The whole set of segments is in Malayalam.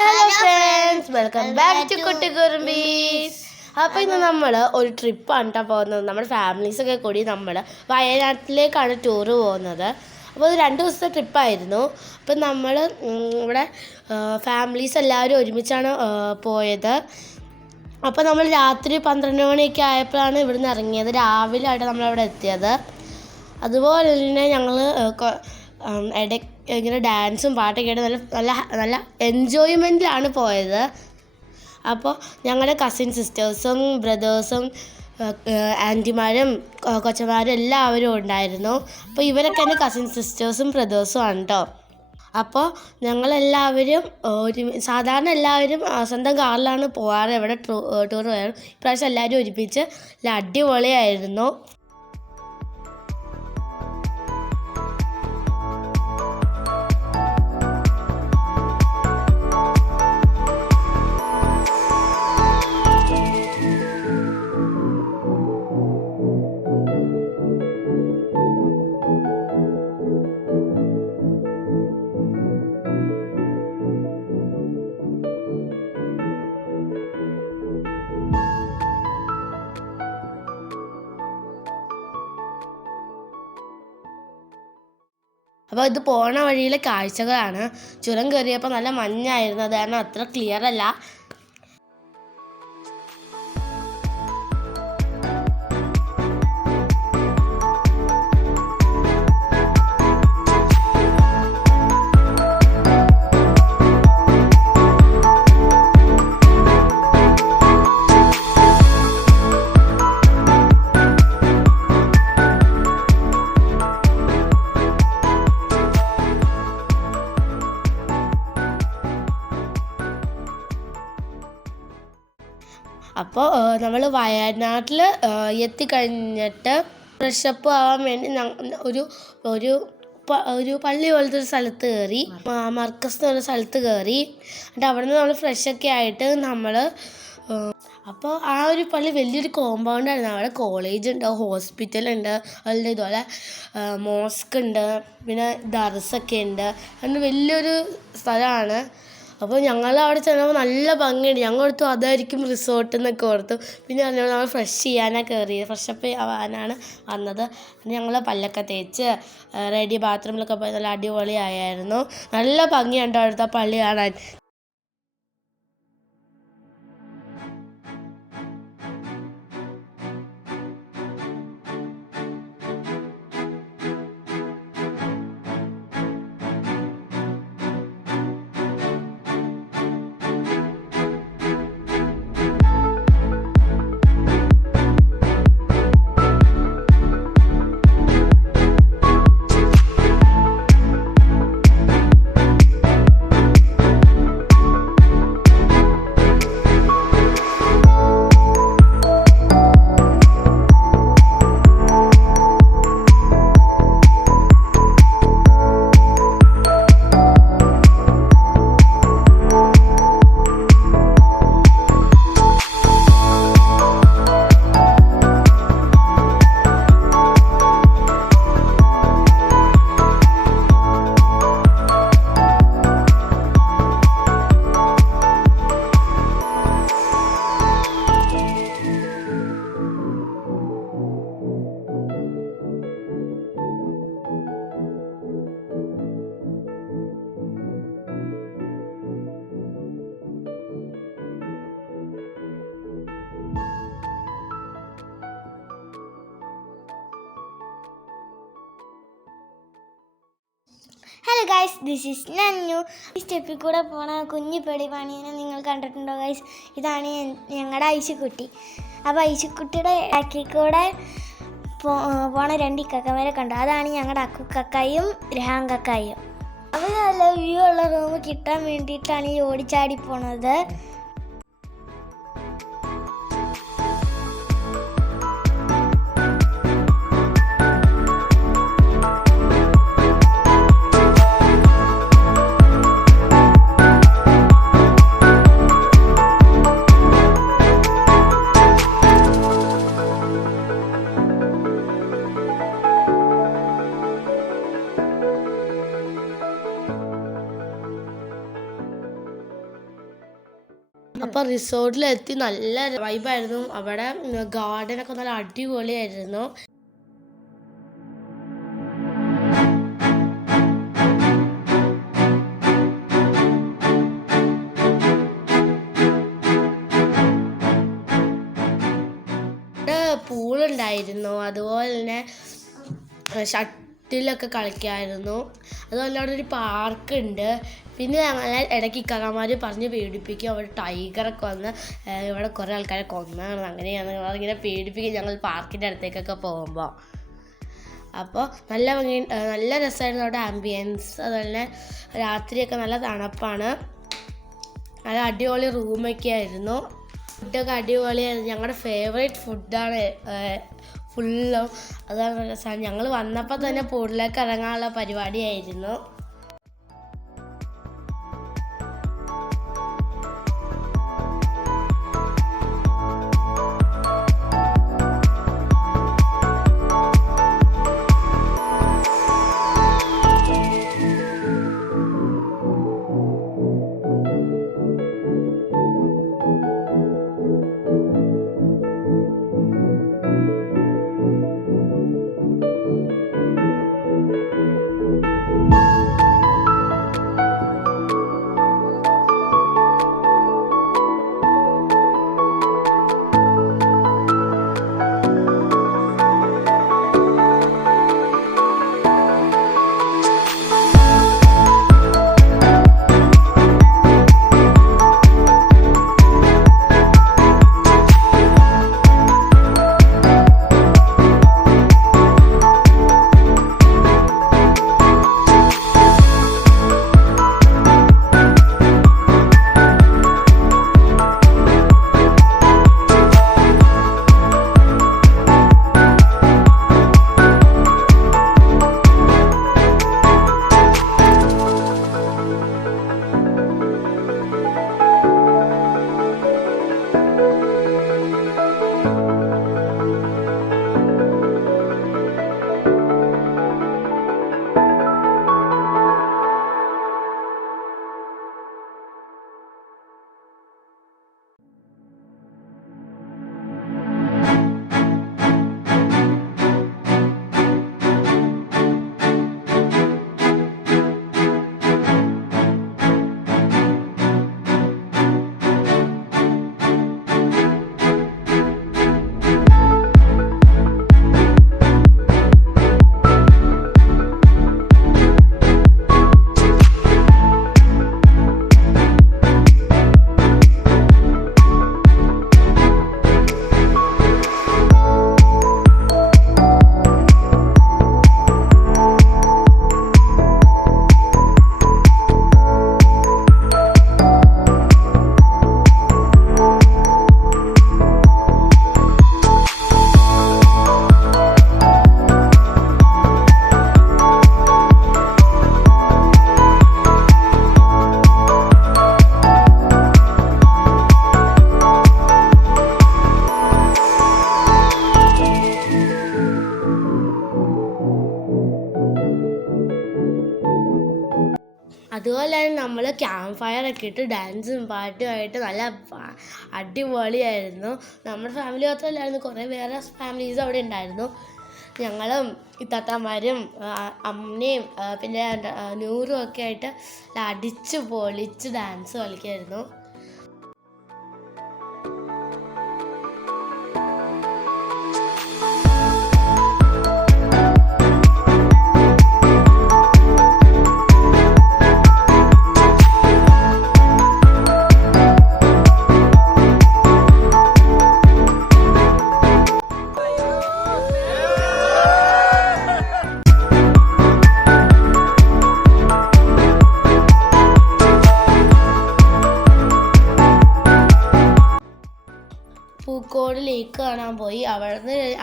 Hello friends, welcome back to Kuttikurumbees. അപ്പോൾ ഇന്ന് നമ്മൾ ഒരു ട്രിപ്പാണ് കേട്ടോ പോകുന്നത്. നമ്മുടെ ഫാമിലീസൊക്കെ കൂടി നമ്മൾ വയനാട്ടിലേക്കാണ് ടൂറ് പോകുന്നത്. അപ്പോൾ അത് 2 ദിവസത്തെ ട്രിപ്പായിരുന്നു. അപ്പം നമ്മൾ ഇവിടെ ഫാമിലീസ് എല്ലാവരും ഒരുമിച്ചാണ് പോയത്. അപ്പോൾ നമ്മൾ രാത്രി 12 മണിയൊക്കെ ആയപ്പോഴാണ് ഇവിടുന്ന് ഇറങ്ങിയത്. രാവിലെ ആയിട്ട് നമ്മളവിടെ എത്തിയത്. അതുപോലെ തന്നെ ഞങ്ങൾ ഇടയ്ക്ക് ഇങ്ങനെ ഡാൻസും പാട്ടൊക്കെ ആയിട്ട് നല്ല നല്ല നല്ല എൻജോയ്മെൻറ്റിലാണ് പോയത്. അപ്പോൾ ഞങ്ങളുടെ കസിൻ സിസ്റ്റേഴ്സും ബ്രദേഴ്സും ആൻറ്റിമാരും കൊച്ചന്മാരും എല്ലാവരും ഉണ്ടായിരുന്നു. അപ്പോൾ ഇവരൊക്കെ എൻ്റെ കസിൻ സിസ്റ്റേഴ്സും ബ്രദേഴ്സും ആണ് കേട്ടോ. അപ്പോൾ ഞങ്ങളെല്ലാവരും സാധാരണ എല്ലാവരും സ്വന്തം കാറിലാണ് പോകാറ് എവിടെ ടൂർ പോയാലും. ഇപ്രാവശ്യം എല്ലാവരും ഒരുമിച്ച് നല്ല അടിപൊളിയായിരുന്നു. അപ്പോൾ ഇത് പോണ വഴിയിലെ കാഴ്ചകളാണ്. ചുരം കയറിയപ്പോൾ നല്ല മഞ്ഞായിരുന്നു, അത് കാരണം അത്ര ക്ലിയർ അല്ല. അപ്പോൾ നമ്മൾ വയനാട്ടിൽ എത്തിക്കഴിഞ്ഞിട്ട് ഫ്രഷപ്പ് ആവാൻ വേണ്ടി ഒരു ഒരു ഒരു പള്ളി പോലത്തെ ഒരു സ്ഥലത്ത് കയറി, മർക്കസ് എന്ന് പറഞ്ഞ സ്ഥലത്ത് കയറി. എന്നിട്ട് അവിടെ നിന്ന് നമ്മൾ ഫ്രഷൊക്കെ ആയിട്ട് നമ്മൾ അപ്പോൾ ആ ഒരു പള്ളി വലിയൊരു കോമ്പൗണ്ടായിരുന്നു. അവിടെ കോളേജ് ഉണ്ട്, ഹോസ്പിറ്റലുണ്ട്, അതുപോലെ ഇതുപോലെ മോസ്ക് ഉണ്ട്, പിന്നെ ദർസൊക്കെ ഉണ്ട്. അങ്ങനെ വലിയൊരു സ്ഥലമാണ്. അപ്പോൾ ഞങ്ങൾ അവിടെ ചെന്നപ്പോൾ നല്ല ഭംഗിയുണ്ട്. ഞങ്ങൾ ഓർത്തു അതായിരിക്കും റിസോർട്ട് എന്നൊക്കെ ഓർത്തു. പിന്നെ പറഞ്ഞാൽ നമ്മൾ ഫ്രഷ് ചെയ്യാനാണ് കയറിയത്, ഫ്രഷപ്പ് ആവാനാണ് വന്നത്. ഞങ്ങൾ പല്ലൊക്കെ തേച്ച് റെഡി ബാത്റൂമിലൊക്കെ പോയി നല്ല അടിപൊളിയായിരുന്നു. നല്ല ഭംഗിയുണ്ട് അവിടുത്തെ പള്ളി കാണാൻ. Hello guys, this is Nanyu. ഈ സ്റ്റെപ്പിൽ കൂടെ പോണ കുഞ്ഞു പെടിപാണിയെ നിങ്ങൾ കണ്ടിട്ടുണ്ടോ ഗൈസ്? ഇതാണ് ഞങ്ങളുടെ ഐശുക്കുട്ടി. അപ്പോൾ ഐശുക്കുട്ടിയുടെ ബാക്കിൽ കൂടെ പോണ 2 ഇക്കക്കന്മാരെ കണ്ടു. അതാണ് ഞങ്ങളുടെ അക്കുക്കക്കായും രഹാൻ കക്കായും. അവർ നല്ല വ്യൂ ഉള്ള റൂം കിട്ടാൻ വേണ്ടിയിട്ടാണ് ഈ ഓടിച്ചാടി പോണത്. അപ്പോൾ റിസോർട്ടിലെത്തി നല്ല വൈബായിരുന്നു. അവിടെ ഗാർഡനൊക്കെ നല്ല അടിപൊളിയായിരുന്നു. പൂളുണ്ടായിരുന്നു, അതുപോലെ തന്നെ ഷട്ടിലൊക്കെ കളിക്കായിരുന്നു. അതുപോലെ അവിടെ ഒരു പാർക്കുണ്ട്. പിന്നെ ഞങ്ങളെ ഇടയ്ക്ക് ഇക്കാക്കന്മാർ പറഞ്ഞ് പേടിപ്പിക്കും, അവിടെ ടൈഗറൊക്കെ വന്ന് ഇവിടെ കുറേ ആൾക്കാരെ കൊന്നാണ്, അങ്ങനെയാണ് ഇങ്ങനെ പേടിപ്പിക്കും ഞങ്ങൾ പാർക്കിൻ്റെ അടുത്തേക്കൊക്കെ പോകുമ്പോൾ. അപ്പോൾ നല്ല രസമായിരുന്നു അവിടെ ആംബിയൻസ്. അതുപോലെ രാത്രിയൊക്കെ നല്ല തണുപ്പാണ്. നല്ല അടിപൊളി റൂമൊക്കെ ആയിരുന്നു. ഫുഡൊക്കെ അടിപൊളിയായിരുന്നു. ഞങ്ങളുടെ ഫേവറേറ്റ് ഫുഡാണ് ഫുള്ളും. അതാണ് രസമാണ്. ഞങ്ങൾ വന്നപ്പോൾ തന്നെ പൂളിലേക്ക് ഇറങ്ങാനുള്ള പരിപാടിയായിരുന്നു. അതുപോലെ തന്നെ നമ്മൾ ക്യാമ്പ് ഫയറൊക്കെ ഇട്ട് ഡാൻസും പാട്ടുമായിട്ട് നല്ല അടിപൊളിയായിരുന്നു. നമ്മുടെ ഫാമിലി മാത്രമല്ലായിരുന്നു, കുറേ വേറെ ഫാമിലീസ് അവിടെ ഉണ്ടായിരുന്നു. ഞങ്ങളും ഇത്താത്തമാരും അമ്മയും പിന്നെ നൂറും ഒക്കെ ആയിട്ട് അടിച്ച് പൊളിച്ച് ഡാൻസ് കളിക്കായിരുന്നു. പൂക്കോട് ലേക്ക് കാണാൻ പോയി.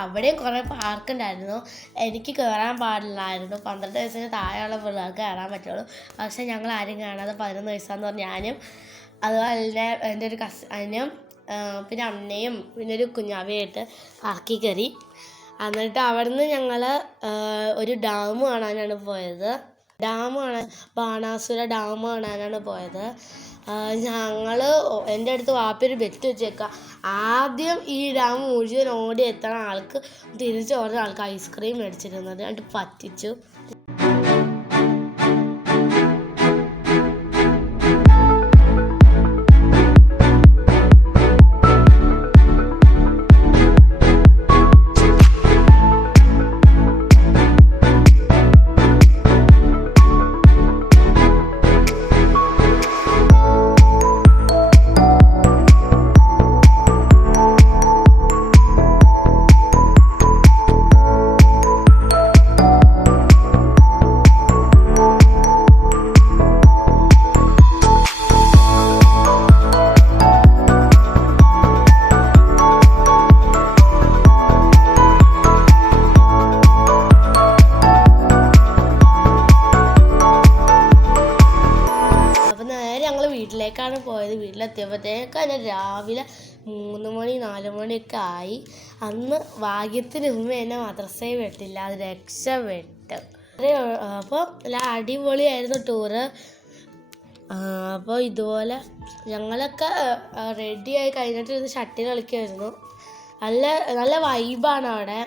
അവിടെയും കുറേ പാർക്ക് ഉണ്ടായിരുന്നു. എനിക്ക് കയറാൻ പാടില്ലായിരുന്നു. 12 വയസ്സിന് താഴെയുള്ള പിള്ളേർക്ക് കയറാൻ പറ്റുള്ളൂ. പക്ഷേ ഞങ്ങൾ ആരും കാണാതെ 11 വയസ്സാന്ന് പറഞ്ഞ് ഞാനും അതുപോലെ തന്നെ എൻ്റെ ഒരു കസിനും പിന്നെ അമ്മയും പിന്നെ ഒരു കുഞ്ഞാവയായിട്ട് പാർക്കിൽ കയറി. എന്നിട്ട് അവിടെ നിന്ന് ഞങ്ങൾ ഒരു ഡാം കാണാനാണ് പോയത്. ബാണാസുര ഡാം കാണാനാണ് പോയത്. ഞങ്ങൾ എൻ്റെ അടുത്ത് വാപ്പൊരു ബെറ്റ് വെച്ചേക്കാം, ആദ്യം ഈ ഡാം മുഴുവൻ ഓടി എത്തണ ആൾക്ക് തിരിച്ച് ഓടുന്ന ആൾക്ക് ഐസ്ക്രീം മേടിച്ചിരുന്നത് എന്നിട്ട് പറ്റിച്ചു. വീട്ടിലേക്കാണ് പോയത്. വീട്ടിലെത്തിയപ്പോഴത്തേക്ക് തന്നെ രാവിലെ 3 മണി 4 മണിയൊക്കെ ആയി. അന്ന് ഭാഗ്യത്തിന് ഉമ്മ എന്നെ മദ്രസയിൽ വിട്ടില്ല, അത് രക്ഷപ്പെട്ടു. അപ്പോൾ നല്ല അടിപൊളിയായിരുന്നു ടൂറ്. അപ്പോൾ ഇതുപോലെ ഞങ്ങളൊക്കെ റെഡിയായി കഴിഞ്ഞിട്ട് ഷട്ടിൽ കളിക്കുമായിരുന്നു. നല്ല നല്ല വൈബാണ് അവിടെ.